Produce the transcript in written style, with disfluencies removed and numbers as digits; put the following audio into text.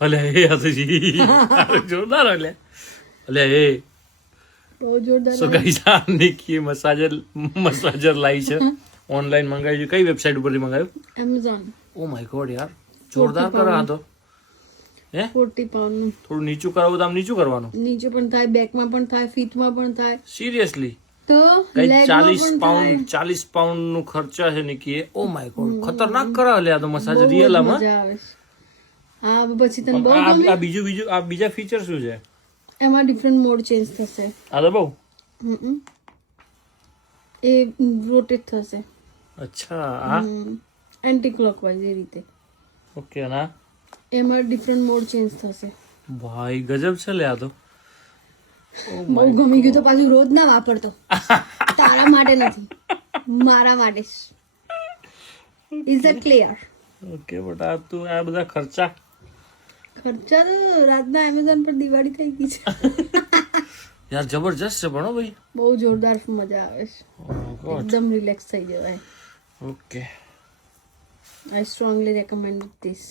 અલે એ હસજી જોરદાર અલે અલે એ બહુ જોરદાર સો ગાઈસ આ નિકી મસાજર લાવી છે ઓનલાઈન મંગાવ્યું છે. કઈ વેબસાઇટ ઉપરથી મંગાવ્યું? એમેઝોન. ઓ માય ગોડ યાર જોરદાર કરે આ તો. હે 40 પાઉન્ડ નું. થોડું નીચું કરાવું તો આમ નીચું કરવાનું? નીચે પણ થાય, બેકમાં પણ થાય, ફીટમાં પણ થાય. સિરિયસલી તો કઈ લેગમાં 40 પણ પાઉન્ડ 40 પાઉન્ડ નું ખર્ચા છે નિકી. ઓ માય ગોડ ખતરનાક કરાવે લે આ તો મસાજ રિયલ આમાં. મજા આવે છે. હા પછી તને બહુ આ ગમે. બીજું આ બીજા ફીચર શું છે? એમાં ડિફરન્ટ મોડ ચેન્જ થશે. આ તો બહુ એ રોટેટ થશે. અચ્છા આ એન્ટી ક્લોકવાઇઝ એ રીતે. ઓકે ના એમાં ડિફરન્ટ મોડ ચેન્જ થશે. ભાઈ ગજબ છે લે આ તો. બહુ ગમી ગયું. તો પાછું રોજ ના વાપરતો. તારા માટે નથી, મારા માટે. Is a clear. Okay but આ તું આ બધા ખર્ચા તો રાતના એમેઝોન પર દિવાળી થઈ ગઈ છે. યાર જબરજસ્ત છે પણ હો ભાઈ. બહુ જોરદાર મજા આવે છે. એકદમ રિલેક્સ થઈ જવાય. Okay I strongly recommend this.